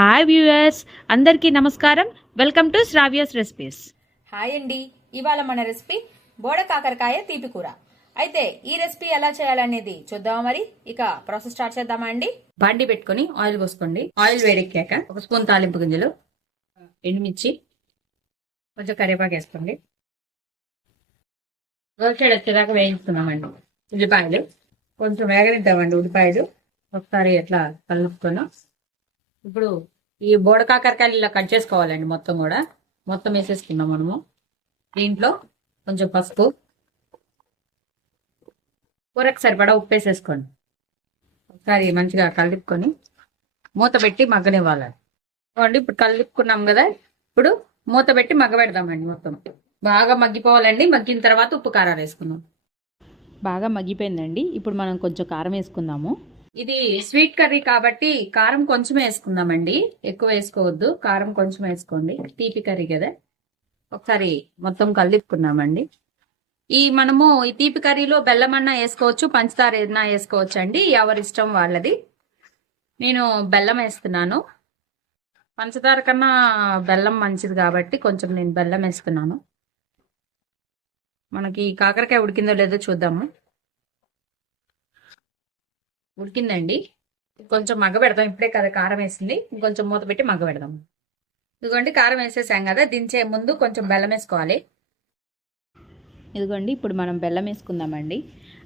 Hi viewers, అందరికీ నమస్కారం. Welcome to Sravya's recipes. Hi అండి, ఇవాళ మన రెసిపీ బోడ కాకరకాయ తీపి కూర. అయితే ఈ రెసిపీ ఎలా చేయాలనేది చూద్దామా. మరి ఇక ప్రాసెస్ స్టార్ట్ చేద్దామా అండి. బాండి పెట్టుకుని ఆయిల్ పోసుకోండి. ఆయిల్ వేడెక్కాక 1 స్పూన్ తాలింపు గింజలు, ఎండుమిర్చి, కొంచెం కరివేపాకు వేసుకోండి. రోస్టెడ్ వచ్చేదాకా వేయించుకున్నామండి. ఉల్లిపాయలు కొంచెం వేగనిద్దామండి. ఉల్లిపాయలు ఒకసారి ఎట్లా కలుపుకొని ఇప్పుడు ఈ బోడ కాకరకాయలు ఇలా కట్ చేసుకోవాలండి. మొత్తం వేసేసుకున్నాం మనము. దీంట్లో కొంచెం పసుపు, కూరకు సరిపడా ఉప్పు వేసేసుకోండి. ఒకసారి మంచిగా కలుపుకొని మూత పెట్టి మగ్గనివ్వాలండి. ఇప్పుడు కలుపుకున్నాం కదా, ఇప్పుడు మూత పెట్టి మగ్గబెడదామండి. మొత్తం బాగా మగ్గిపోవాలండి. మగ్గిన తర్వాత ఉప్పు కారాలు వేసుకుందాం. బాగా మగ్గిపోయిందండి. ఇప్పుడు మనం కొంచెం కారం వేసుకుందాము. ఇది స్వీట్ కర్రీ కాబట్టి కారం కొంచెమే వేసుకుందామండి, ఎక్కువ వేసుకోవద్దు. కారం కొంచెం వేసుకోండి, తీపి కర్రీ కదా. ఒకసారి మొత్తం కలుపుకున్నామండి. మనము ఈ తీపి కర్రీలో బెల్లం అన్నా వేసుకోవచ్చు, పంచదార ఏదైనా వేసుకోవచ్చు అండి, ఎవరిష్టం వాళ్ళది. నేను బెల్లం వేస్తున్నాను. పంచదార కన్నా బెల్లం మంచిది కాబట్టి కొంచెం నేను బెల్లం వేస్తున్నాను. మనకి కాకరకాయ ఉడికిందో లేదో చూద్దాము. ఉడికిందండి. కొంచెం మగ్గబెడదాం. ఇప్పుడే కదా కారం వేసింది, ఇంకొంచెం మూత పెట్టి మగ్గబెడదాం. ఇదిగోండి కారం వేసేసాం కదా, దించే ముందు కొంచెం బెల్లం వేసుకోవాలి. ఇదిగోండి ఇప్పుడు మనం బెల్లం వేసుకుందామండి.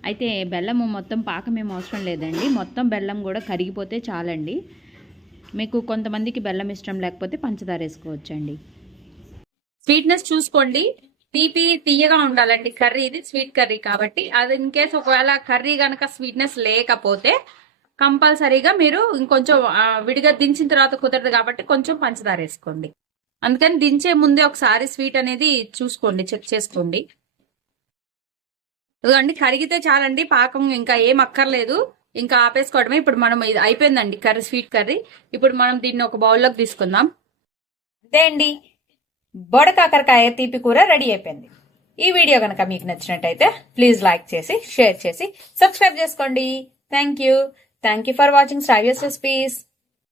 అయితే బెల్లము మొత్తం పాకం ఏం అవసరం లేదండి, మొత్తం బెల్లం కూడా కరిగిపోతే చాలండి. మీకు కొంతమందికి బెల్లం ఇష్టం లేకపోతే పంచదార వేసుకోవచ్చండి. స్వీట్నెస్ చూసుకోండి, తీపి తీయగా ఉండాలండి. కర్రీ ఇది స్వీట్ కర్రీ కాబట్టి, అది ఇన్ కేస్ ఒకవేళ కర్రీ కనుక స్వీట్నెస్ లేకపోతే కంపల్సరీగా మీరు ఇంకొంచెం విడిగా దించిన తర్వాత కుదరదు కాబట్టి కొంచెం పంచదార వేసుకోండి. అందుకని దించే ముందే ఒకసారి స్వీట్ అనేది చూసుకోండి, చెక్ చేసుకోండి. ఇదిగోండి కరిగితే చాలండి, పాకం ఇంకా ఏం అక్కర్లేదు, ఇంకా ఆపేసుకోవడమే. ఇప్పుడు మనం ఇది అయిపోయిందండి కర్రీ, స్వీట్ కర్రీ. ఇప్పుడు మనం దీన్ని ఒక బౌల్లోకి తీసుకుందాం. అంతే అండి, బోడ కాకరకాయ తీపి కూర రెడీ అయిపోయింది. ఈ వీడియో కనుక మీకు నచ్చినట్టయితే ప్లీజ్ లైక్ చేసి, షేర్ చేసి, సబ్స్క్రైబ్ చేసుకోండి. Thank you for watching Sravya's recipes.